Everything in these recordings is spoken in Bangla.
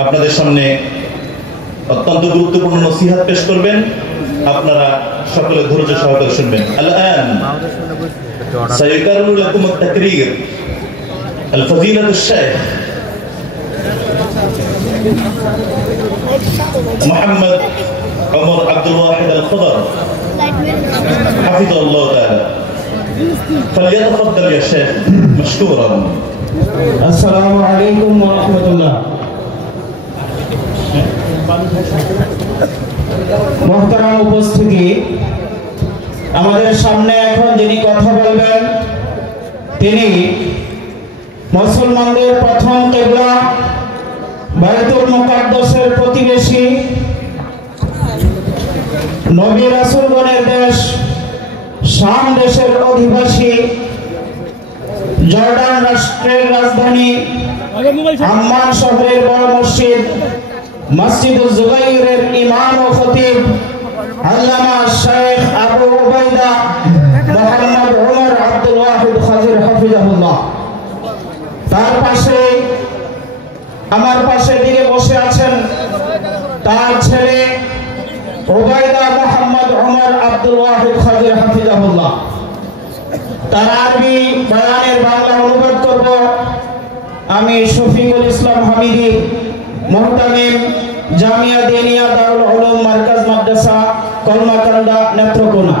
আপনাদের সামনে অত্যন্ত গুরুত্বপূর্ণ নসিহত পেশ করবেন। আপনারা সকলে ধৈর্য সহকারে শুনবেন। আল-আন সাইকারুল লাকুম আত-তাকরীর আল-ফাযীলাতুশ শাইখ মুহাম্মদ ওমর আব্দুল ওয়াহিদ আল-খদর হাফিজাহুল্লাহ তাআলা। فليتفضل يا شيخ مشكورا। السلام عليكم ورحمة الله। মোহতারাম উপস্থিতি, আমাদের সামনে এখন যিনি কথা বলবেন তিনি মুসলমানদের প্রথম কিবলা বাইতুল মুকাদ্দাসের প্রতিবেশী, নবী রাসূলগণের দেশ শাম দেশের অধিবাসী, জর্ডান রাষ্ট্রের রাজধানী আম্মান শহরের বড় মসজিদ মসজিদুল জুবাইরের ইমাম ও খতিব আল্লামা শেখ আবু উবাইদা মুহাম্মদ ওমর আব্দুল ওয়াহিদ খাজির হাফিজাহুল্লাহ। তার পাশে আমার পাশে দিকে বসে আছেন তার ছেলে উবাইদা মুহাম্মদ ওমর আব্দুল ওয়াহিদ খাজির হাফিজাহুল্লাহ। তার আরবি বয়ানের বাংলা অনুবাদ করব আমি শফিকুল ইসলাম হামিদি, মুহতামিম জামিয়া দিনিয়া দারুল উলুম মার্কাজ মাদ্রাসা কলমাকান্দা নেত্রকোনা।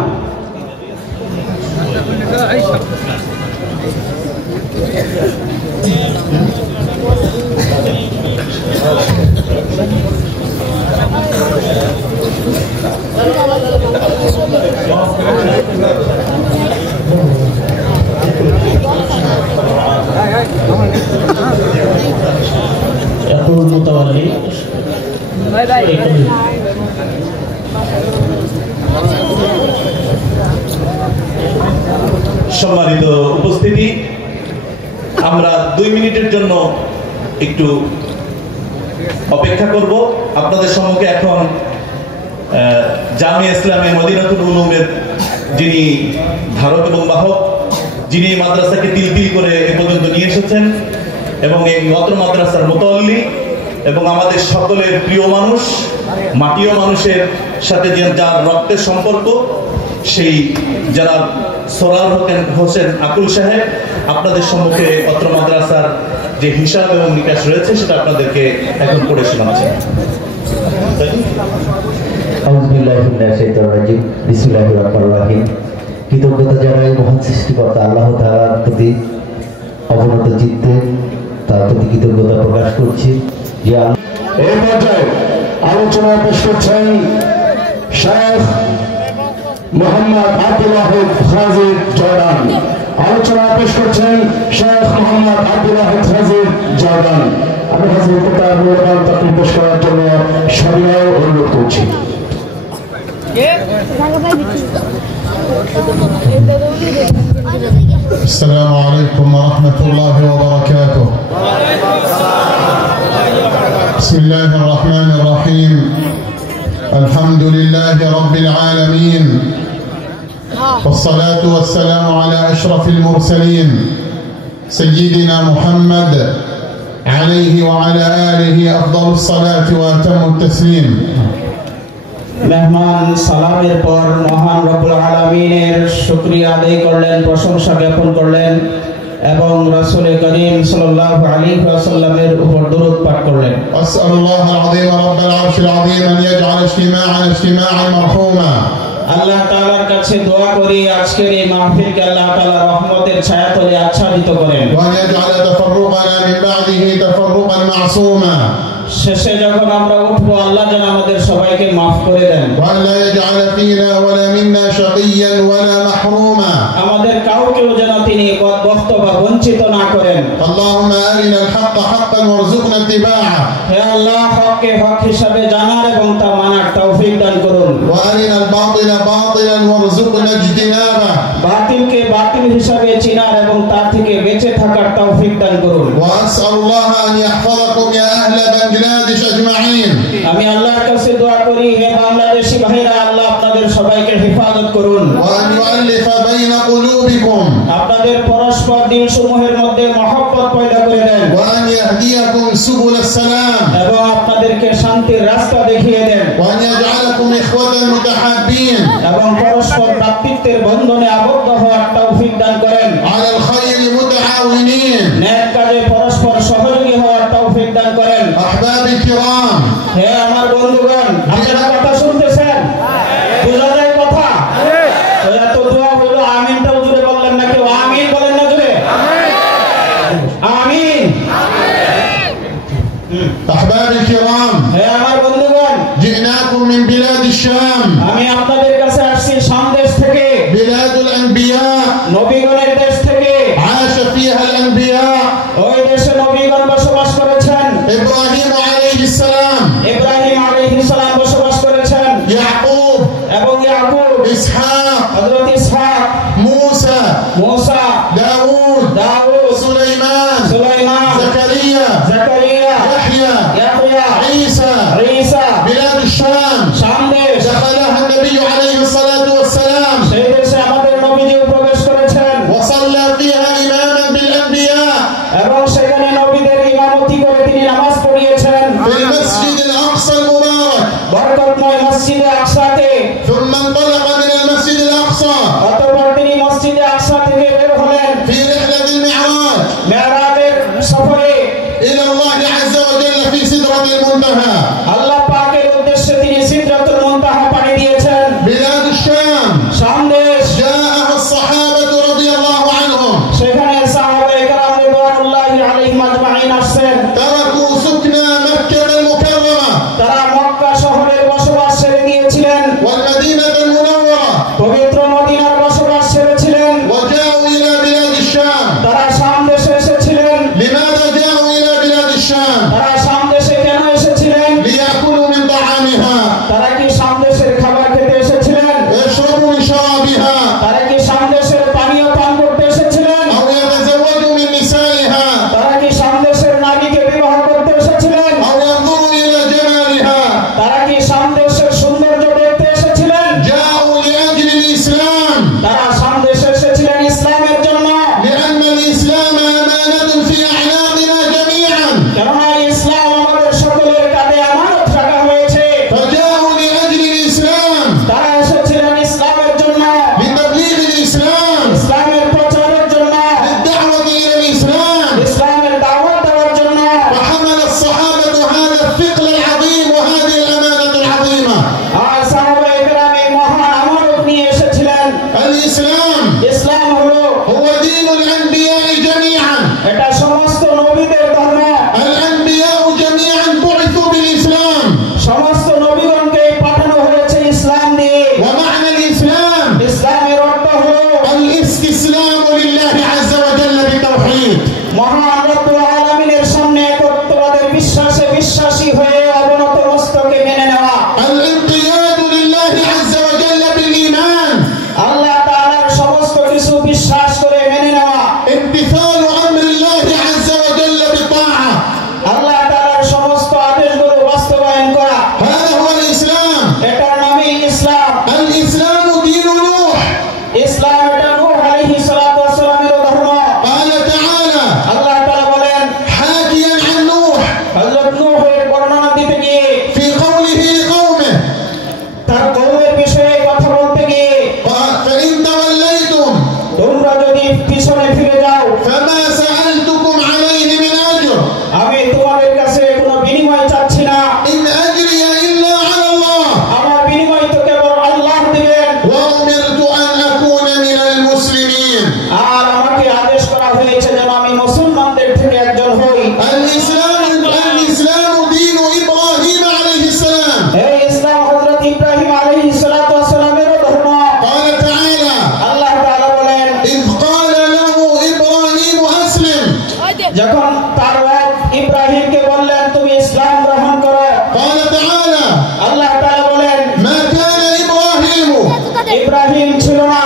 সম্মানিত উপস্থিতি, আমরা 2 মিনিটের জন্য একটু অপেক্ষা করব। আপনাদের সম্মুখে এখন জামিয়া ইসলামিয়া মদিনাতুল উলুমের যিনি ধারক এবং বাহক, যিনি মাদ্রাসাকে তিল তিল করে এ পর্যন্ত নিয়ে এসেছেন এবং এই অত্র মাদ্রাসার মুতাল্লি এবং আমাদের সকলের প্রিয় মানুষ, মাটিও মানুষের সাথে যার রক্তের সম্পর্ক, সেই যারা সোরার হোসেন আকুল সাহেব, আপনাদের সম্মুখে অত্র মাদ্রাসার যে হিসাব এবং নিকাশ রয়েছে সেটা আপনাদেরকে এখন পড়ে শোনাচ্ছেন। কৃতজ্ঞতা জানাই মহান সৃষ্টিকর্তা আল্লাহ তাআলার প্রতি, অবনত চিত্তে তার প্রতি কৃতজ্ঞতা প্রকাশ করছি। যে এই পর্যায়ে আলোচনা পেশ করছেন শেখ মোহাম্মদ আব্দুল ওয়াহিদ খাজির জর্ডান। আলোচনা পেশ করছেন শেখ মোহাম্মদ আব্দুল ওয়াহিদ খাজির জর্ডান। আমি হাজির তার মূল্যবান তাকরীর পেশ করার জন্য সবিনয় অনুরোধ করছি। السلام عليكم ورحمة الله وبركاته. بسم الله الرحمن الرحيم. الحمد لله رب العالمين، والصلاة والسلام على أشرف المرسلين سيدنا محمد عليه وعلى آله أفضل الصلاة وأتم التسليم. মেহমান সালামের পর মহান রব্বুল আলামিনের শুকরিয়া আদায় করলেন, প্রশংসা জ্ঞাপন করলেন এবং রাসূল করিম সাল্লাল্লাহু আলাইহি ওয়াসাল্লামের উপর দরুদ পাঠ করলেন। আসআলুল্লাহ আল-আযীম রাব্বাল আরশিল আযীম আন ইয়াজআল ইজতিমা'ানা ইজতিমা'আন মারহুমা। আল্লাহ তাআলার কাছে দোয়া করি আজকের এই মাহফিলকে আল্লাহ তাআলা রহমতের ছায়াতলে আচ্ছাদিত করেন। ওয়া ইয়াজআল তাফাররুকানা মিন বা'দিহি তাফাররুকান মা'সুমা। শেষে যখন আমরা উঠবো আল্লাহ যেন আমাদের সবাইকে মাফ করে দেন। ওয়া লা ইয়াজআল ফীনা ওয়া লা মিন্না শাকিয়্যান ওয়া লা মাহরুমা। আমাদের কাউকেও যেন তিনি বদবখত বা বঞ্চিত না করেন। আল্লাহুম্মা আরিনাল হাক্কা হাক্কান ওয়ারযুকনা ইত্তিবা'আ। হে আল্লাহ, হককে হক হিসাবে জানার এবং তা মানার তৌফিক দান করুন। ওয়া আরিনাল বাতিলা বাতিলান ওয়ারযুকনা ইজতিনাবা। বাতিলকে বাতিল হিসাবে চিনার এবং তার থেকে বেঁচে থাকার তৌফিক দান করুন। ওয়া আসআলুল্লাহ আন ইয়াহফাযাকুম ইয়া আহলা বাংলাদেশ আজমাইন। আমি আল্লাহর কাছে দোয়া করি হে বাংলাদেশী ভাইরা, আল্লাহ আপনাদের সবাইকে হেফাজত করুন। ওয়া আন ইউআল্লিফা বাইনা কুলুবিকুম। আপনাদের পরস্পর দিলসমূহের মধ্যে মহব্বত পয়দা করে দেন। ওয়া আন يهديكم سبل السلام এবং আপনাদেরকে শান্তির রাস্তা দেখিয়ে দেন وأن يجعلكم إخوة متحابين এবং পরস্পর ভ্রাতৃত্বের বন্ধনে আবদ্ধ হওয়ার তৌফিক দান করেন على الخير متعاونين নেক কাজে পরস্পর সহযোগী হওয়ার তৌফিক দান করেন أحبابي الكرام হে আমার বন্ধুগণ আপনারা কথা শুনতেছেন বোঝা যায় কথা তো এত দোয়া হলো আমিনটাও জুড়ে বললেন না কেউ আমিন বলেন না জুড়ে আমিন أحبابي الكرام হে আমার বন্ধুগণ جئناكم من بلاد الشام আমি আপনাদের কাছে আসছি শাম দেশ থেকে بلاد الأنبياء নবীগণের দেশ থেকে عاش فيها الأنبياء ওই দেশে নবীগণ বসবাস করেছেন إبراهيم عليه السلام ইব্রাহিম আলাইহিস সালাম বসবাস করেছেন يعقوب এবং ইয়াকুব إسحاق হযরত ইসহাক موسى মুসা داود দাউদ سليمان সুলাইমান زكريا জাকারিয়া يحيى ইয়াহইয়া عيسى ঈসা بلاد الشام শাম দেশ دخلها النبي عليه الصلاة والسلام সেই দেশে আমাদের নবীজিও প্রবেশ করেছেন وصلى فيها إماما بالأنبياء এবং সেখানে নবীদের ইমামতি করে তিনি নামাজ পড়িয়েছেন في المسجد الأقصى المبارك বরকতময় মসজিদে আকসাতে ثم انطلق من المسجد الأقصى অতঃপর তিনি মসজিদে আকসা থেকে বের হলেন في رحلة المعراج মেরাজের সফরে إلى الله عز وجل في سدرة المنتهى আল্লাহ পাকের উদ্দেশ্যে তিনি সিদরাতুল মুনতাহা পাড়ি দিয়েছেন بلاد الشام শাম দেশ جاءها الصحابة رضي الله عنهم সেখানে সাহাবায়ে কেরাম রিদওয়ানুল্লাহি আলাইহিম আজমাইন আসেন تركوا سكنى مكة المكرمة তারা মক্কা শহরের বসবাস ছেড়ে দিয়েছিলেন والمدينة المنورة পবিত্র মদিনার বসবাস ছেড়েছিলেন وجاءوا إلى بلاد الشام. তারা শাম দেশে এসেছিলেন لماذا جاءوا إلى بلاد الشام؟ তারা শাম দেশে কেন এসেছিলেন ليأكلوا من طعامها তারা কি শাম দেশের খাবার খেতে এসেছিলেন ويشربوا من شرابها তারা কি শাম দেশের পানীয় পান করতে এসেছিলেন أو يتزوجوا من نسائها তারা কি শাম দেশের নারীকে বিবাহ করতে এসেছিলেন أو ينظروا إلى جمالها. তারা কি শাম দেশের সৌন্দর্য দেখতে এসেছিলেন جاءوا لأجل الإسلام তারা শাম দেশে এসেছিলেন ইসলামের জন্য لأن الإسلام أمانة في أعناقنا جميعا. কেননা ইসলাম আমাদের সকলের কাঁধে আমানত রাখা হয়েছে فجاءوا لأجل الإسلام তারা এসেছিলেন ইসলামের জন্য لتبليغ الإسلام ইসলামের প্রচারের জন্য للدعوة إلى الإسلام. ইসলামের দাওয়াত দেওয়ার জন্য وحمل الصحابة هذا الثقل العظيم وهذه الأمانة العظيمة. আর সাহাবায়ে কেরাম এই মহান আমানত নিয়ে এসেছিলেন الإسلام ইসলাম হলো هو دين الأنبياء جميعا. এটা সমস্ত নবীদের ধর্ম الأنبياء جميعا بعثوا بالإسلام. সমস্ত নবীগণকে পাঠানো হয়েছে ইসলাম দিয়ে ومعنى الإسلام ইসলামের অর্থ হলো الاستسلام لله عز وجل بالتوحيد. মহান রব্বুল আলামিনের সামনে একত্ববাদের বিশ্বাসে বিশ্বাসী হয়ে অবনত মস্তকে মেনে নেওয়া الانقياد لله عز وجل بالإيمان. আল্লাহ তাআলার সমস্ত কিছু বিশ্বাস করে মেনে নেওয়া امتثال أمر الله عز وجل بالطاعة. আল্লাহ তাআলার সমস্ত আদেশগুলো বাস্তবায়ন করা هذا هو الإسلام. এটার নামই ইসলাম الإسلام دين نوح. ইসলাম এটা নূহ আলাইহিস সালাতু ওয়াস সালামের ধর্ম قال تعالى আল্লাহ তাআলা বলেন حاكيا عن نوح হযরত নূহের বর্ণনা দিতে গিয়ে في قوله لقومه তার কওমের বিষয়ে কথা বলতে গিয়ে قال فإن توليتم তোমরা যদি পিছনে ফিরে যাও فما سألتكم عليه من أجر আমি তোমাদের কাছে কোনো বিনিময় চাচ্ছি না إن أجري إلا على الله আমার বিনিময় তো কেবল আল্লাহ দিবেন وأمرت أن أكون من المسلمين. আর আমাকে আদেশ করা হয়েছে যেন আমি মুসলমানদের থেকে একজন হই الإسلام دين إبراهيم عليه السلام. এই ইসলাম হযরত ইব্রাহিম আলাইহিস সালাতু ওয়াস সালামের ধর্ম قال تعالى আল্লাহ তাআলা বলেন إذ قال له إبراهيم أسلم যখন তার বাপ ইব্রাহিমকে বললেন তুমি ইসলাম গ্রহণ করো قال تعالى আল্লাহ তাআলা বলেন ما كان إبراهيم ইব্রাহিম ছিল না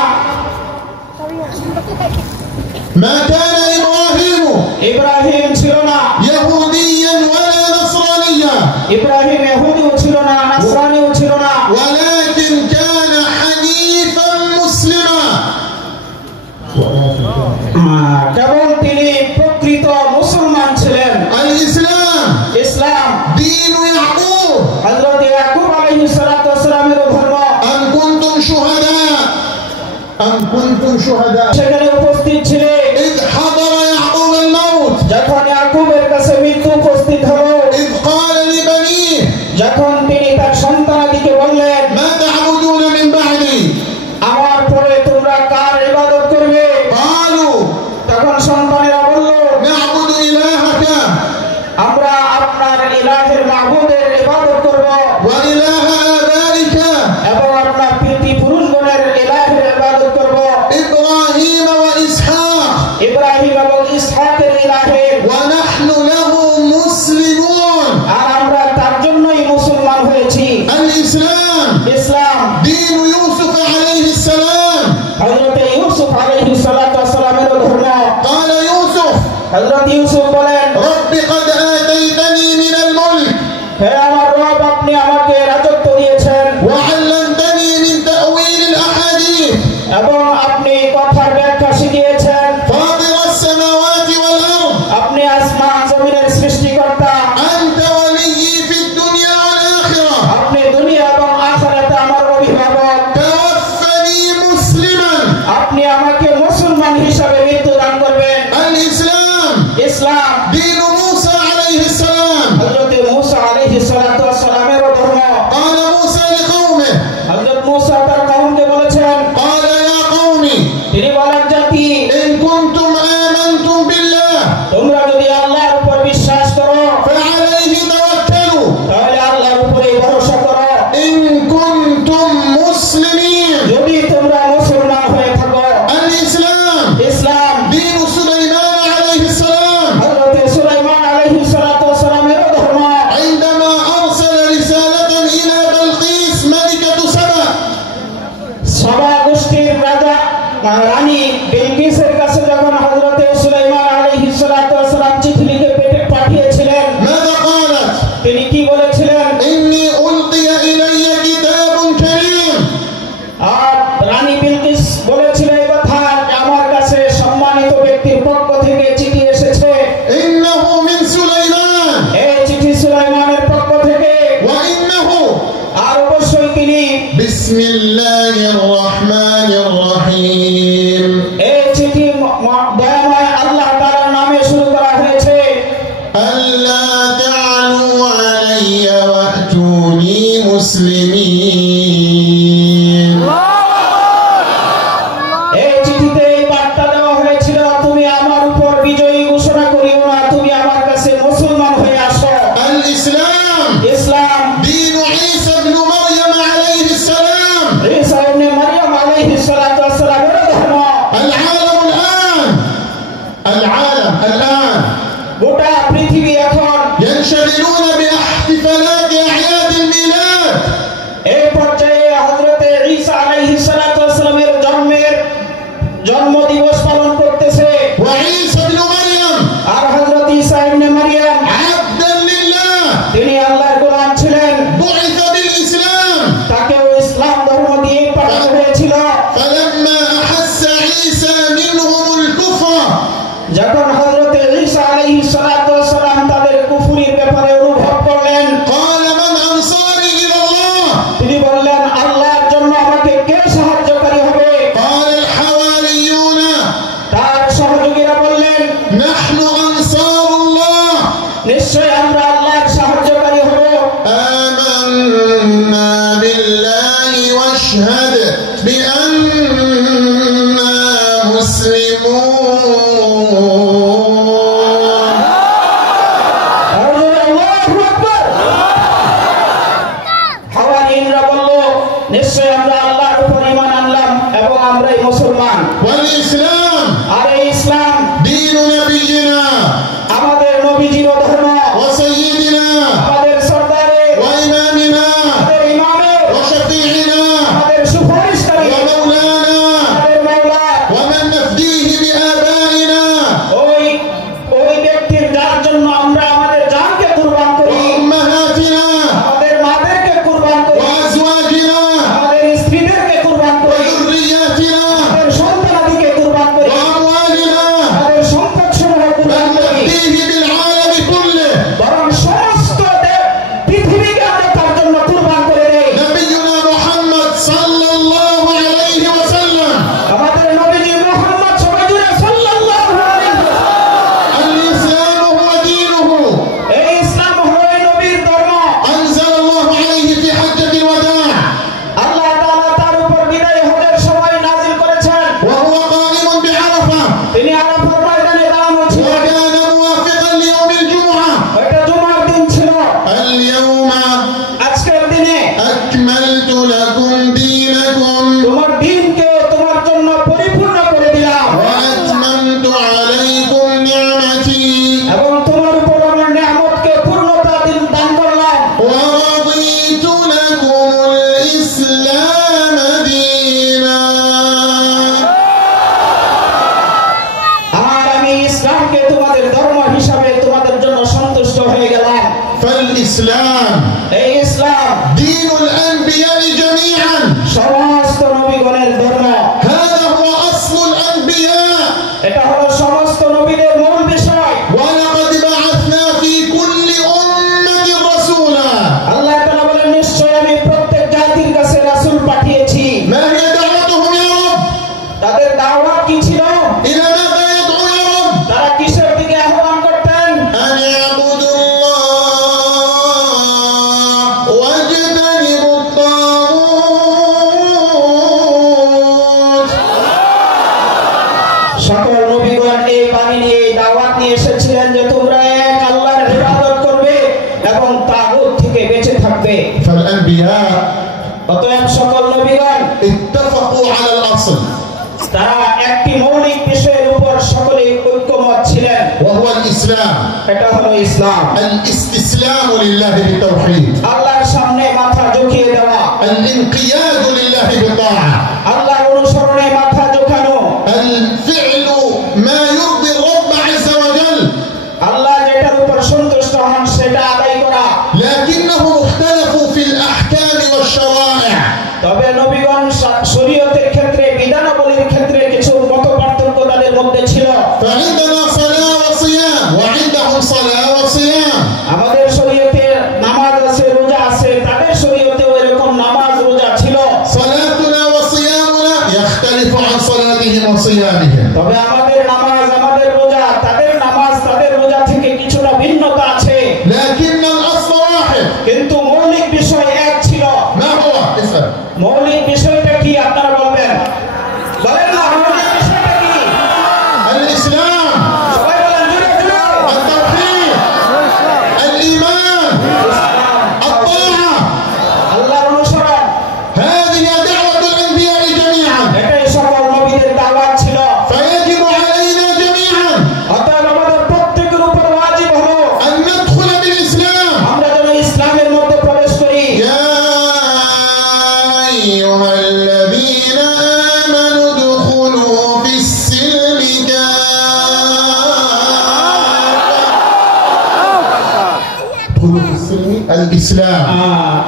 ما كان إبراهيم ইব্রাহিম ছিল না يهوديا ولا نصرانيا ইব্রাহিম ইহুদিও ছিল না নাসরানিও ছিল না ولكن كان حنيفا مسلما. কেবল তিনি প্রকৃত মুসলমান ছিলেন الإسلام الشهداء সেখানে উপস্থিত ছিলেন إذ حضر يعقوب الموت যখন ইয়াকুবের কাছে মৃত্যু উপস্থিত হলো إذ قال لبنيه যখন তিনি তার সন্তানাদিকে বললেন ما تعبدون من بعدي আমার পরে তোমরা কার ইবাদত করবে قالوا তখন সন্তানেরা বলল نعبد إلهك আমরা আপনার ইলাহের মাবুদের ইবাদত করব وإله آبائك এবং আপনার পিতৃপুরুষগণের ইলাহের ইবাদত করব إبراهيم وإسحاق ইব্রাহিম এবং ইসহাকের ইলাহের ونحن له مسلمون আর আমরা তার জন্যই মুসলমান হয়েছি الإسلام ইসলাম دين يوسف عليه السلام হযরত ইউসুফ আলাইহিস সালাতু ওয়াস সালামের ধর্ম قال يوسف হযরত ইউসুফ বলেন رب قد آتيتني من الملك হে আমার রব আপনি আমাকে রাজত্ব দিয়েছেন وعلمتني من تأويل الأحاديث এবং আপনি কথার ব্যাখ্যা শিখিয়েছেন فاطر السماوات والأرض আপনি আসমান জমিনের সৃষ্টিকর্তা أنت ولي في الدنيا والآخرة আপনি দুনিয়া এবং আখিরাতে আমার অভিভাবক توفني مسلما আপনি আমাকে মুসলমান হিসাবে মৃত্যু দান করবেন الإسلام ইসলাম دين موسى عليه السلام হযরত মুসা আলাইহিস সালাতু ওয়াস সালামের ধর্ম قال موسى لقومه হযরত মুসা তার কওমকে বলেছেন قال يا قوم তিনি বলেন জাতি إن كنتم آمنتم بالله তোমরা যদি আল্লাহর উপর বিশ্বাস করো فعليه توكلوا তাহলে আল্লাহর উপরে ভরসা করো إن كنتم مسلمين যদি তোমরা মুসলমান হয়ে থাকো الإسلام ইসলাম دين سليمان عليه السلام হযরত সুলাইমান আলাইহিস সালাতু ওয়াস সালামের ধর্ম عندما أرسل رسالة إلى بلقيس ملكة سبأ সবা গোষ্ঠীর রাজা রানী বিলকিসের কাছে যখন হযরত সুলাইমান আলাইহিস সালাতু ওয়াস সালাম চিঠি লিখে পাঠিয়েছিলেন ماذا قالت তিনি কি বলেছিলেন إني ألقي إلي كتاب كريم আর রানী বিলকিস বলেছিল এই কথা আমার কাছে সম্মানিত ব্যক্তির পক্ষ থেকে চিঠি এসেছে إنه من سليمان এই চিঠি সুলাইমানের পক্ষ থেকে وإنه আর অবশ্যই তিনি بسم الله الرحمن الرحيم এই চিঠি দয়াময় আল্লাহ তাআলার নামে শুরু করা হয়েছে ألا تعلوا علي وأتوني مسلمين এই চিঠিতে এই বার্তা দেওয়া হয়েছিল তুমি আমার উপর বিজয়ী ঘোষণা করিও না তুমি আমার কাছে মুসলমান হয়ে আসো الإسلام ইসলাম دين عيسى ابن مريم عليه السلام ঈসা ইবনে মারইয়াম আলাইহিস সালাতু ওয়াস সালামের ধর্ম العالم الآن গোটা পৃথিবী এখন ينشغلون باحتفالات أعياد الميلاد এই পর্যায়ে হযরত ঈসা আলাইহিস সালাতু ওয়াস সালামের জন্মদিবস পালন করতেছে وعيسى ابن مريم আর হযরত ঈসা ইবনে মারইয়াম عبدا لله তিনি আল্লাহর গোলাম ছিলেন بعث بالإسلام তাকে ইসলাম ধর্ম দিয়ে পাঠানো হয়েছিল فلما أحس عيسى منهم الكفر যখন হযরত ঈসা আলাইহিস সালাতু ওয়াস সালাম তাদের কুফরির ব্যাপারে অনুভব করলেন قال من أنصاري إلى الله তিনি বললেন আল্লাহর জন্য আমাকে কে সাহায্যকারী হবে قال الحواريون এই ইসলাম دين الأنبياء جميعا সমস্ত নবীগণের ধর্ম هذا هو أصل الأنبياء এটা হলো সমস্ত নবীদের মূল বিষয় ولقد بعثنا في كل أمة رسولا আল্লাহ তাআলা বলেন নিশ্চয় আমি প্রত্যেক জাতির কাছে রাসূল পাঠিয়েছি ما هي دعوتهم يا رب তাদের দাওয়াত কি ছিল إلى ماذا يدعو يا رب তারা কিসের দিকে আহ্বান করতেন أن اعبدوا الله واجتنبوا الطاغوت সকল নবীগণ এই বাণী নিয়ে এই দাওয়াত নিয়ে এসেছিলেন যে তোমরা এক আল্লাহর ইবাদত করবে এবং তাগুত থেকে বেঁচে থাকবে فالأنبياء অতএব সকল নবীগণ اتفقوا على الأصل তারা একটি মৌলিক বিষয়ের উপর সকলেই ঐক্যমত ছিলেন وهو الإسلام এটা হলো ইসলাম الاستسلام لله بالتوحيد আল্লাহর সামনে মাথা ঝুঁকিয়ে দেওয়া الانقياد لله بالطاعة আল্লাহর অনুসরণে মাথা ঝুঁকানো الفعل ما يرضي الرب عز وجل আল্লাহ যেটার উপর সন্তুষ্ট হন সেটা আদায় করা لكنهم اختلفوا في الأحكام والشرائع তবে নবীগণ শরীয়তের ক্ষেত্রে বিধানাবলীর ক্ষেত্রে কিছু মতপার্থক্য তাদের মধ্যে ছিল فعندنا صلاة وصيام وعندهم صلاة وصيام আমাদের শরীয়তে নামাজ আছে রোজা আছে তাদের শরীয়তেও এরকম নামাজ রোজা ছিল صلاتنا وصيامنا يختلف عن صلاتهم وصيامهم তবে আমাদের নামাজ আমাদের রোজা তাদের নামাজ তাদের রোজা থেকে কিছুটা ভিন্নতা আছে لكن الأصل واحد কিন্তু মৌলিক বিষয় এক ছিল ما هو؟ اسأل মৌলিক বিষয়টা কি আপনারা বলবেন বলেন না মৌলিক বিষয়টা কি الإسلام সবাই বলেন জোরে জোরে التوحيد الإيمان الطاعة আল্লাহর অনুসরণ هذه دعوة الأنبياء جميعا এটাই সকল নবীদের দাওয়াত ছিল فيجب علينا جميعا অতএব আমাদের প্রত্যেকের উপর ওয়াজিব হলো أن ندخل بالإسلام আমরা যেন ইসলামের মধ্যে প্রবেশ করি يا أيها الذين آمنوا ادخلوا في السلم ادخلوا في السلم الإسلام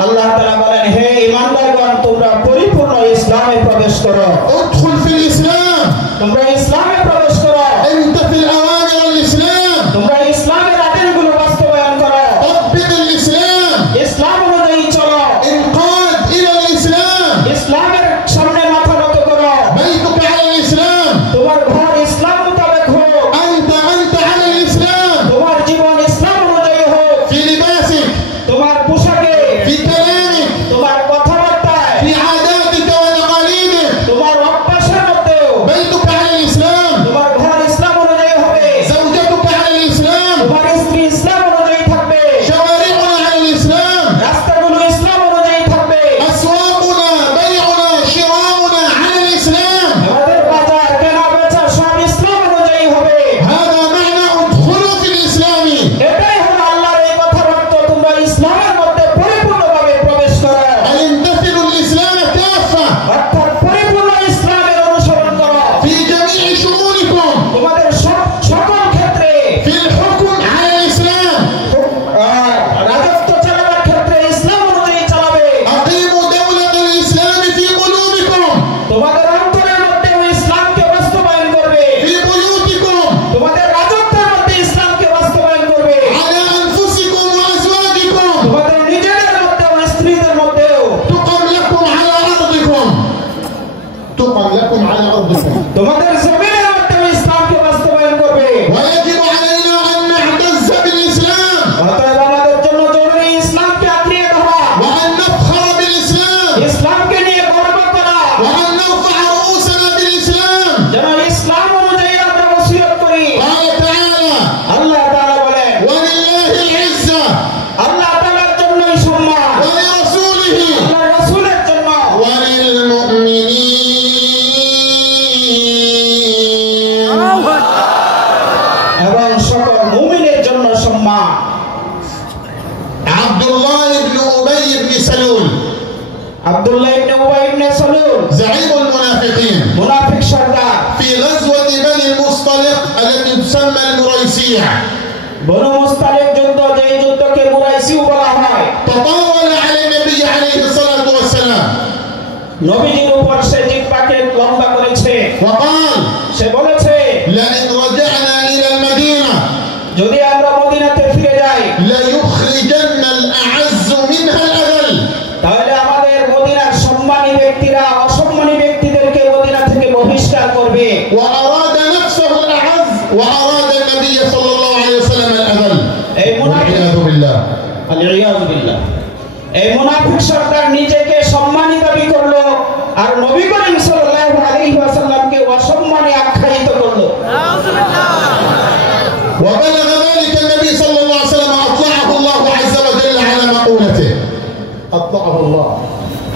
আল্লাহ তাআলা বলেন হে ঈমানদারগণ তোমরা পরিপূর্ণ ইসলামে প্রবেশ করো ادخل في الإسلام তোমরা ইসলামে প্রবেশ করো امتثل أوامر الإسلام তোমরা ইসলামের আদেশগুলো বাস্তবায়ন করো طبق الإسلام ইসলাম অনুযায়ী চলো انقاد إلى الإسلام ইসলামের সামনে মাথা নত করো بيتك على الإسلام তোমার ঘর ইসলাম মোতাবেক হোক أنت على الإسلام তোমার জীবন ইসলাম অনুযায়ী হোক في لباسك তোমার পোশাকে في كلامك তোমার কথাবার্তায় في عاداتك وتقاليدك তোমার অভ্যাসের মধ্যেও بيتك على الإسلام তোমার ঘর ইসলাম অনুযায়ী হবে زوجتك على الإسلام তোমার স্ত্রী ইসলাম অনুযায়ী থাকবে شوارعنا على الإسلام রাস্তাগুলো ইসলাম অনুযায়ী থাকবে أسواقنا بيعنا شراؤنا على الإسلام আমাদের বাজার কেনা বেচা সব ইসলাম অনুযায়ী হবে هذا معنى ادخلوا في الإسلام এটাই হলো আল্লাহর এই কথার অর্থ তোমরা ইসলামের মধ্যে পরিপূর্ণভাবে প্রবেশ করো أن امتثلوا الإسلام كافة অর্থাৎ পরিপূর্ণ ইসলামের অনুসরণ করো في جميع شؤونكم তোমাদের সকল ক্ষেত্রে في الحكم على الإسلام রাজত্ব চালানোর ক্ষেত্রে ইসলাম অনুযায়ী চালাবে أقيموا دولة الإسلام في قلوبكم তোমাদের অন্তরের মধ্যে ইসলামকে বাস্তবায়ন করবে في بيوتكم তোমাদের রাজত্বের মধ্যে ইসলামকে বাস্তবায়ন করবে على أنفسكم وأزواجكم তোমাদের নিজেদের মধ্যেও স্ত্রীদের মধ্যেও تقم لكم على أرضكم تقم لكم على أرضكم তোমাদের জমিনের মধ্যেও ইসলামকে বাস্তবায়ন করবে ويجب علينا أن نعتز بالإسلام অতএব আমাদের জন্য জরুরি ইসলামকে আঁকড়িয়ে ধরা وأن نفخر بالإسلام ইসলামকে নিয়ে গর্ব করা وأن نرفع رؤوسنا بالإسلام যেন ইসলাম অনুযায়ী আমরা ওসিয়ত করি قال تعالى আল্লাহ তাআলা বলেন ولله العزة আল্লাহ তাআলার জন্যই সম্মান ولرسوله আল্লাহ রাসূলের জন্য وللمؤمنين এবং সকল মুমিনের জন্য সম্মান عبد الله بن أبي بن سلول আব্দুল্লাহ ইবনে উবাই ইবনে সালুল زعيم المنافقين মুনাফিক সর্দার في غزوة بني المصطلق التي تسمى المريسيع বনু মুস্তালিক যুদ্ধ, যে যুদ্ধকে মুরাইসিউ বলা হয়, تطاول على النبي عليه الصلاة والسلام নবীজির উপর সে জিহ্বাকে লম্বা করেছে। وقال সে বলেছে, لئن رجعنا إلى المدينة যদি আমরা মদিনাতে ফিরে যাই, ليخرجن الأعز منها الأذل তাহলে আমাদের মদিনার সম্মানী ব্যক্তিরা অসম্মানী ব্যক্তিদেরকে মদিনা থেকে বহিষ্কার করবে। وأراد نفسه الأعز وأراد النبي صلى الله عليه وسلم الأذل والعياذ بالله আল-ইয়াযু বিল্লাহ। এই মুনাফিক সরকার নিজেকে সম্মানী দাবি করলো আর নবী করিম সাল্লাল্লাহু আলাইহি ওয়াসাল্লামকে অসম্মানী আখ্যায়িত করলো। وبلغ ذلك النبي صلى الله عليه وسلم أطلعه الله عز وجل على مقولته أطلعه الله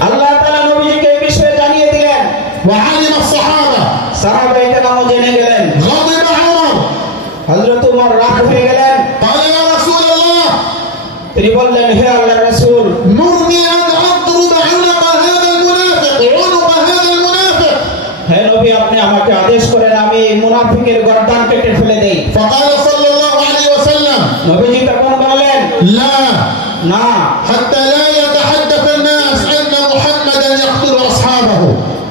আল্লাহ তাআলা নবীকে এই বিষয়ে জানিয়ে দিলেন। وعلم الصحابة সাহাবায়ে কেরাম জেনে গেলেন। غضب عمر হযরত ওমর রাগ হয়ে গেলেন। قال يا رسول الله তিনি বললেন, হে আল্লাহর রাসূল, مرني أن أضرب عنق هذا المنافق হে নবী, আপনি আমাকে আদেশ করেন আমি এই মুনাফিকের গর্দান কেটে ফেলে দেই। فقال صلى الله عليه وسلم নবীজি তখন বললেন, لا না, حتى لا يتحدث الناس أن محمدا يقتل أصحابه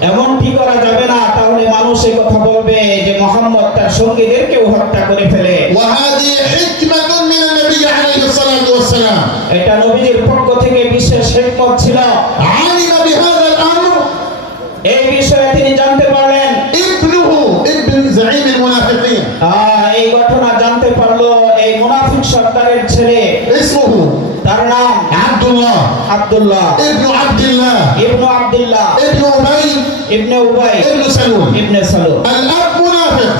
এমনটি করা যাবে না, তাহলে মানুষ এই কথা বলবে যে মুহাম্মদ তার সঙ্গীদেরকেও হত্যা করে ফেলে। وهذه حكمة من النبي عليه الصلاة والسلام এটা নবীজির পক্ষ থেকে বিশেষ হিকমত ছিল। علم بهذا الأمر এই বিষয়ে তিনি জানতে পারলেন। ابن زعيم المنافقين এই ঘটনা জানতে পারলো এই মুনাফিক সরকারের ছেলে, اسمه তার নাম عبد الله আব্দুল্লাহ ابن عبد الله ইবনে আব্দুল্লাহ ابن أبي ইবনে উবাই ابن سلول ইবনে সালুল। الأب منافق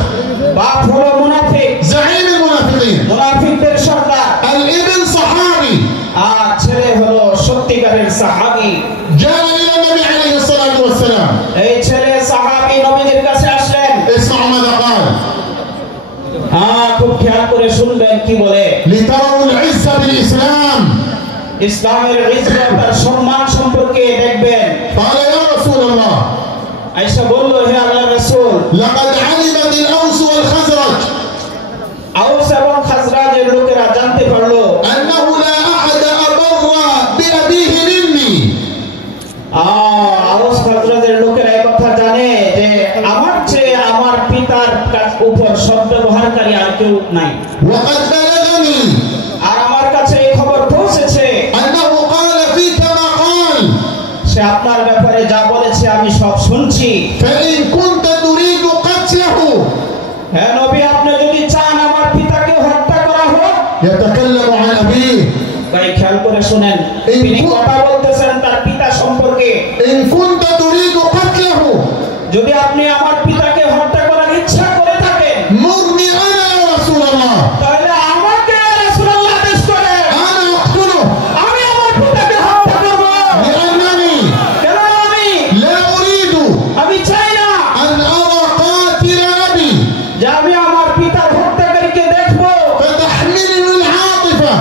বাপ হলো মুনাফিক, زعيم المنافقين মুনাফিকদের সরদার, الابن صحابي আর ছেলে হলো সত্যিকারের সাহাবী। جاء إلى النبي عليه الصلاة والسلام এই ছেলে সাহাবী নবীজির কাছে আসলেন। اسمعوا ماذا قال খুব খেয়াল করে শুনবেন কি বলে। لتروا العزة بالإسلام ইসলামের ইজ্জত আর সম্মান সম্পর্কে দেখবেন। قال يا رسول الله আয়েশা বলল, হে আল্লাহর রাসূল, لقد علمت الأوس والخزرج আউস এবং খাজরাজের লোকেরা জানতে পারলো أنه لا أحد أبر بأبيه مني আউস খাজরাজের লোকেরা এই কথা জানে যে আমার চেয়ে আমার পিতার উপর সদ্ব্যবহারকারী আর কেউ নাই। وقد بلغني আর আমার কাছে এই খবর পৌঁছেছে أنه قال فيك ما قال সে আপনার ব্যাপারে যা বলেছে আমি সব শুনছি। فإن كنت تريد قتله হে নবী, আপনি যদি চান আমার পিতাকে হত্যা করা হোক। يتكلم عن أبيه ভাই খেয়াল করে শুনেন, তিনি কথা বলতেছেন তার পিতা সম্পর্কে। إن كنت تريد قتله যদি আপনি আমার পিতাকে হত্যা করার ইচ্ছা করে থাকেন, مرني أنا يا رسول الله তাহলে আমাকে রাসূলুল্লাহ আদেশ করেন, أنا أقتله আমি আমার পিতাকে হত্যা করব। لأنني কেন لا أريد আমি চাই না أن أرى قاتل أبي যে আমি আমার পিতার হত্যাকারীকে দেখব فتحملني العاطفة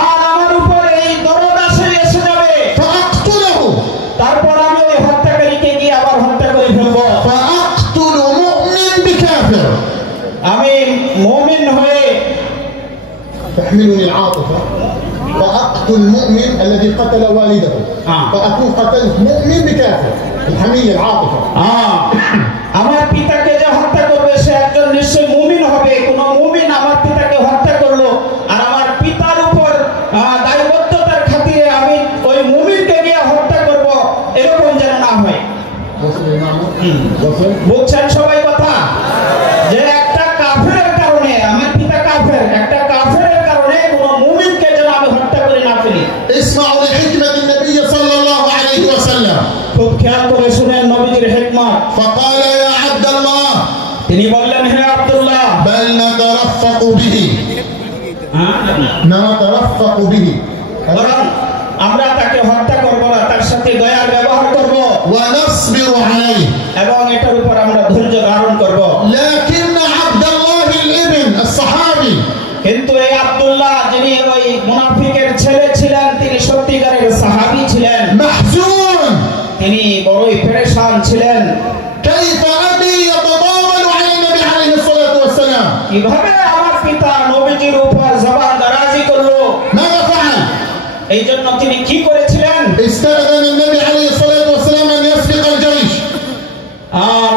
আর আমার উপর এই দরদ এসে যাবে, فأقتله তারপর আমি ওই হত্যাকারীকে গিয়ে আবার হত্যা করে ফেলব। فأقتل مؤمن بكافر আমি মুমিন হয়ে تحملني العاطفة فأقتل المؤمن الذي قتل والده فأكون قتلت مؤمن بكافر الحمية العاطفة আমার পিতাকে যে হত্যা করবে সে একজন নিশ্চয় মুমিন হবে। কোন মুমিন আমার পিতাকে হত্যা করলো আর আমার পিতার উপর দায়বদ্ধতার খাতিরে আমি ওই মুমিনকে গিয়ে হত্যা করব, এরকম যেন না হয়। বুঝছেন সবাই কথা? যে একটা কাফেরের কারণে, আমার পিতা কাফের, একটা কাফেরের কারণে কোন মুমিনকে যেন আমি হত্যা করে না ফেলি। اسمعوا لحكمة النبي صلى الله عليه وسلم খুব খেয়াল করে শুনেন নবীজির হিকমত। فقال يا عبد الله তিনি বললেন, হে আব্দুল্লাহ, بل نترفق به نترفق به বরং আমরা তাকে হত্যা করব না, তার সাথে দয়ার ব্যবহার করব ونصبر عليه এবং এটার উপর আমরা ধৈর্য ধারণ করব। لكن عبد الله الابن الصحابي কিন্তু এই আব্দুল্লাহ যিনি ওই মুনাফিকের ছেলে ছিলেন, তিনি সত্যিকারের সাহাবী ছিলেন। محزون তিনি বড়ই পেরেশান ছিলেন। كيف أبي يتطاول على النبي عليه الصلاة والسلام কিভাবে আমার পিতা নবীজির উপর জবাব করেছিলেন? استأذن النبي عليه الصلاة والسلام أن يسبق الجيش.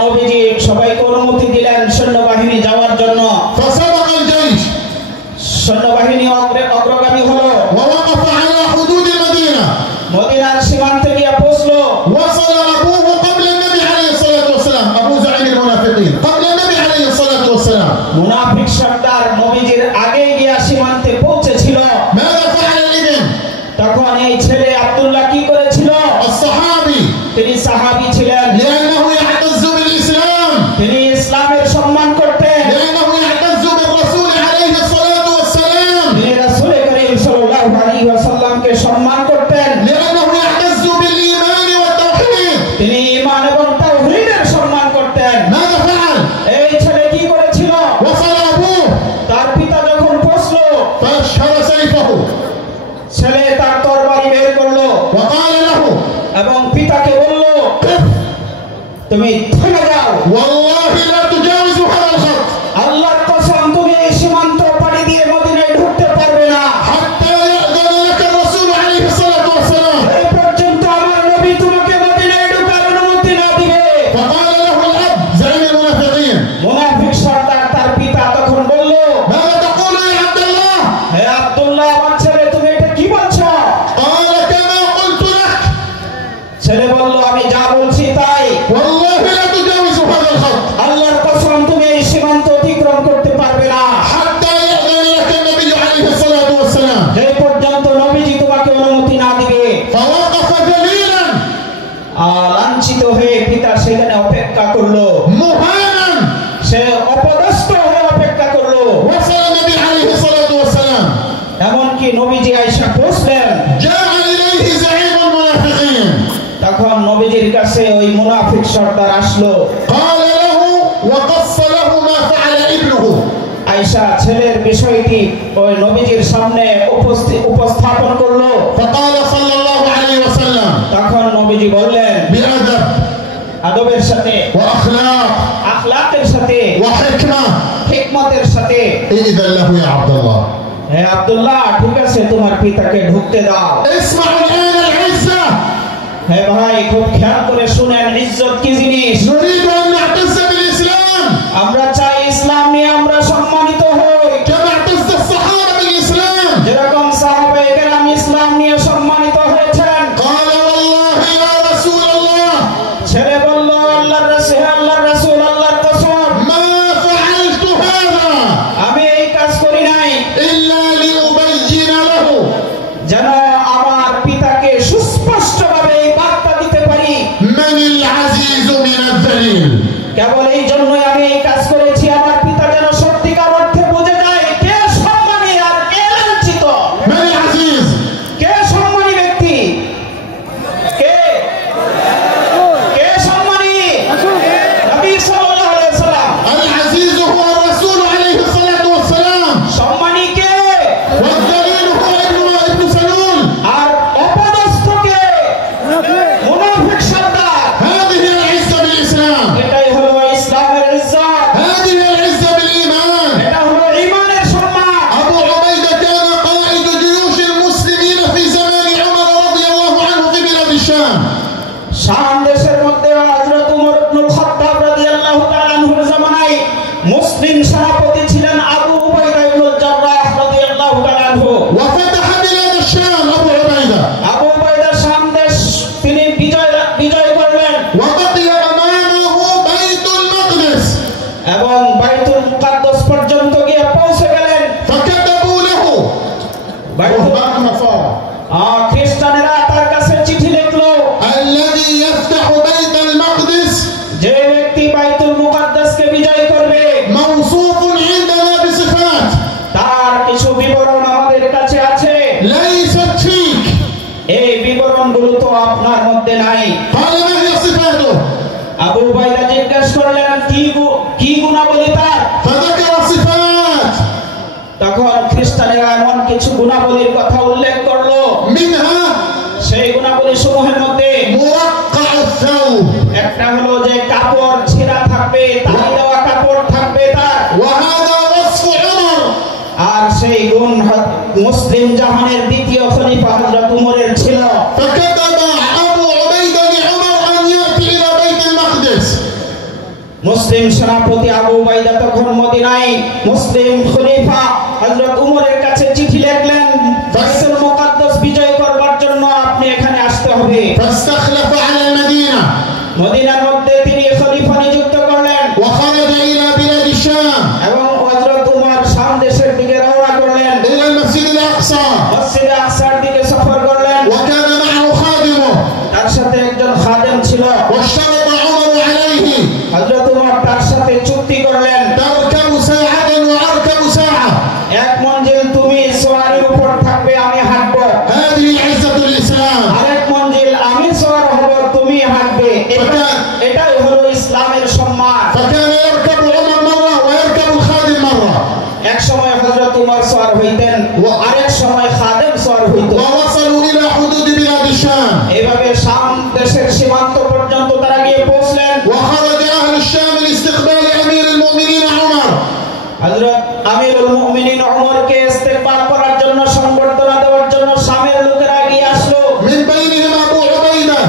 নবীজি সবাইকে অনুমতি দিলেন সৈন্যবাহিনী যাওয়ার জন্য। فسبق الجيش. সৈন্যবাহিনী অগ্রগামী হলো। ووقف على حدود المدينة. মদিনার সীমান্তে গিয়ে পৌঁছলো। وصل أبوه قبل النبي عليه الصلاة والسلام. أبو زعيم المنافقين قبل النبي عليه الصلاة والسلام. মুনাফিক সর্দার নবীজির আগে গিয়ে সীমান্তে পৌঁছেছিল। ماذا فعل الابن؟ তখন এই ছেলে আব্দুল্লাহ কি করেছিল? الصحابي. তিনি সাহাবী ছিলেন। لأنه يعتز بالإسلام. তিনি ইসলামের সম্মান করতেন। لأنه يعتز بالرسول عليه الصلاة والسلام. তিনি রাসূল করিম সাল্লাল্লাহু আলাইহি ওয়াসাল্লামকে সম্মান করতেন। لأنه يعتز بالإيمان والتوحيد. তিনি ঈমান এবং তাওহীদের সম্মান করতেন। ماذا فعل؟ এই ছেলে কি করেছিল? وصل أبوه তার পিতা যখন পৌঁছলো, فأشهر سيفه ছেলে তার তরবারি বের করলো وقال له এবং পিতাকে বলল, قف তুমি থেমে যাও। والله لا تجاوز هذا الخط আল্লাহর কসম, তুমি এই সীমান্ত পাড়ি দিয়ে মদিনায় ঢুকতে পারবে না حتى يأذن لك الرسول عليه الصلاة والسلام. এই পর্যন্ত আমার নবী তোমাকে মদিনায় ঢোকার অনুমতি না দিবে। فقال له الأب زعيم المنافقين মুনাফিক সর্দার তার পিতা তখন বলল, ماذا تقول يا عبد الله؟ হে আব্দুল্লাহ, আমার ছেলে, তুমি এটা কি বলছো? قال كما قلت لك ছেলে বলল, আমি যা বলছি তাই। والله لا تجاوز هذا الخط আল্লাহর কসম, তুমি এই সীমান্ত অতিক্রম করতে পারবে না حتى يأذن لك النبي عليه الصلاة والسلام. এই পর্যন্ত নবীজি তোমাকে অনুমতি না দিবে। فوقف ذليلا লাঞ্ছিত হয়ে পিতা সেখানে অপেক্ষা করলো। مهانا. সে অপদস্থ হয়ে অপেক্ষা করলো। وصل النبي عليه الصلاة والسلام. এমনকি নবীজি আয়েশা পৌঁছলেন। جاء إليه زعيم المنافقين তখন নবীজির কাছে ওই মুনাফিক সর্দার আসলো। قال له وقص له ما فعل ابنه. আয়েশা ছেলের বিষয়টি ওই নবীজির সামনে উপস্থাপন করলো। فقال صلى الله عليه وسلم তখন নবীজি বললেন بأدب আদবের সাথে, وأخلاق আখলাকের সাথে, وحكمة হিকমতের সাথে, إذن له يا عبد الله. হে আব্দুল্লাহ, ঠিক আছে, তোমার পিতাকে ঢুকতে দাও। اسمعوا الآن العزة. হে ভাই, খুব খেয়াল করে শুনেন, ইজ্জত কি জিনিস। نريد أن نعتز بالإسلام আমরা চাই ইসলাম নিয়ে আমরা সম্মানিত হই, كما اعتز الصحابة بالإسلام. যেরকম সাহাবায়ে কেরাম ইসলাম নিয়ে সম্মানিত হয়েছেন। قال والله يا رسول الله ছেলে বলল, আল্লাহর রাসূল, আল্লাহর রাসূল, আল্লাহর কসম, ما فعلت هذا আমি এই কাজ করি নাই إلا لأبين له যেন আমার পিতাকে সুস্পষ্টভাবে এই বার্তা দিতে পারি। من العزيز من الذليل. কেবল এই জন্যই আমি এই কাজ করেছি, আমার পিতা যেন সত্যিকার অর্থে বুঝে যায় কে সম্মানী আর কে লাঞ্ছিত। من العزيز؟ কে সম্মানী ব্যক্তি? কে কে সম্মানী? নবী সাল্লাল্লাহু আলাইহি ওয়াসাল্লাম। العزيز هو الرسول عليه الصلاة والسلام. সম্মানী কে? والذليل هو ابن سلول. আর অপদস্থ কে? মুনাফিক সর্দার। هذه العزة بالإسلام. এটাই হলো ইসলামের ইজ্জত, هذه العزة بالإيمان. এটা হলো ঈমানের সম্মান। أبو عبيدة كان قائد جيوش المسلمين في زمان عمر رضي الله عنه في بلاد الشام. শাম দেশের মধ্যে হযরত ওমর ইবনুল খাত্তাব রাদিয়াল্লাহু তাআলা আনহুর জামানায় মুসলিম সেনাপতি ছিলেন আবু উবাইদা ইবনুল জাররাহ রাদিয়াল্লাহু তাআলা আনহু। وفتح بلاد الشام أبو عبيدة. আবু উবাইদা শাম দেশ তিনি বিজয় করলেন وبقي أمامه بيت المقدس. এবং বাইতুল মুকাদ্দাস পর্যন্ত গিয়ে পৌঁছে গেলেন। فكتبوا له رهبان نصارى খ্রিস্টানেরা তার কাছে চিঠি লিখলো, الذي يفتح بيت المقدس যে ব্যক্তি বাইতুল মুকাদ্দাসকে বিজয় করবে موصوف عندنا بصفات তার কিছু বিবরণ আমাদের কাছে আছে, ليست فيك. এই বিবরণগুলো তো আপনার মধ্যে নাই। قال ما هي صفاته؟ আবু উবাইদা জিজ্ঞাসা করলেন, কি গুণাবলী তার? فذكر صفات তখন খ্রিস্টানেরা এমন কিছু গুণাবলীর কথা উল্লেখ করলো। منها সেই গুণাবলী সমূহের মধ্যে موقع الثوب. একটা হলো যে কাপড় ছেঁড়া থাকবে, তালি দেওয়া কাপড় থাকবে তার। وهذا وصف عمر. আর সেই গুণ মুসলিম জাহানের দ্বিতীয় খলিফা হযরত উমরের ছিল। فكتب أبو عبيدة لعمر أن يأتي إلى بيت المقدس মুসলিম সেনাপতি আবু উবাইদা তখন মদিনায় মুসলিম খলিফা হযরত উমরের কাছে চিঠি লিখলেন বাইতুল মুকাদ্দাস বিজয় করবার জন্য আপনি এখানে আসতে হবে فاستخلف على المدينة মদিনার মধ্যে তিনি খলিফা নিযুক্ত করলেন وخرج إلى بلاد الشام এবং হযরত উমর শাম দেশের দিকে রওনা করলেন إلى المسجد الأقصى মসজিদে আকসার দিকে সফর করলেন وكان معه خادمه তার সাথে একজন খাদেম ছিল واشترط عمر عليه হযরত উমর তার সাথে চুক্তি করলেন تركب ساعة وأركب ساعة এক মঞ্জিল তুমি সওয়ারির উপর থাকবে আমি হাঁটবো هذه عزة الإسلام আরেক মঞ্জিল আমি সওয়ার হব তুমি হাঁটবে এটাই হলো ইসলামের সম্মান فكان يركب عمر مرة ويركب الخادم مرة এক সময় হযরত উমর সওয়ার হইতেন আরেক সময় খাদেম সওয়ার হইত ووصلوا إلى حدود بلاد الشام এইভাবে শাম দেশের সীমান্ত পর্যন্ত তারা গিয়ে পৌঁছলেন وخرج أهل الشام لاستقبال أمير المؤمنين عمر হযরত আমিরুল মুমিনিন ওমরকে ইস্তেকবাল করার জন্য সংবর্ধনা দেওয়ার জন্য শামের লোকেরা এগিয়ে আসলো من بينهم أبو عبيدة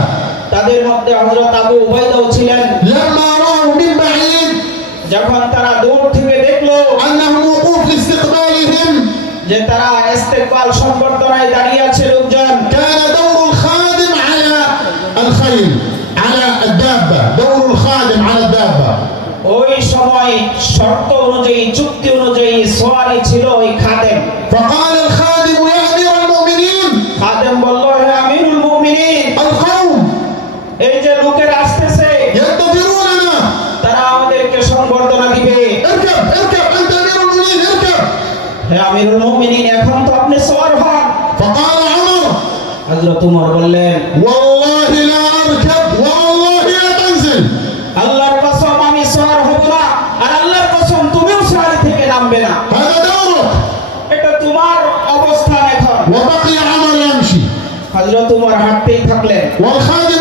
তাদের মধ্যে হযরত আবু উবাইদাও ছিলেন لما رأوا من بعيد যখন তারা দূর থেকে দেখলো أنهم وقوف لاستقبالهم যে তারা ইস্তেকবাল সংবর্ধনায় দাঁড়িয়ে আছে লোকজন كان دور الخادم على الخيل على الدابة دور الخادم على الدابة ওই সময় শর্ত অনুযায়ী চুক্তি অনুযায়ী সওয়ারি ছিল ওই খাদেম فقال الخادم يا أمير المؤمنين খাদেম বলল হে আমিরুল মুমিনিন القوم এই যে লোকেরা আসতেছে ينتظروننا তারা আমাদেরকে সংবর্ধনা দিবে اركب اركب أنت أمير المؤمنين اركب হে আমিরুল মুমিনিন এখন তো আপনি সওয়ার হন فقال عمر হযরত উমর বললেন والله لا أركب والله لا تنزل আল্লাহর কসম আমি সওয়ার হব না আর আল্লাহর কসম তুমিও সওয়ারি থেকে নামবে না هذا دورك এটা তোমার অবস্থান এখন وبقي عمر يمشي হযরত উমর হাঁটতেই থাকলেন والخادم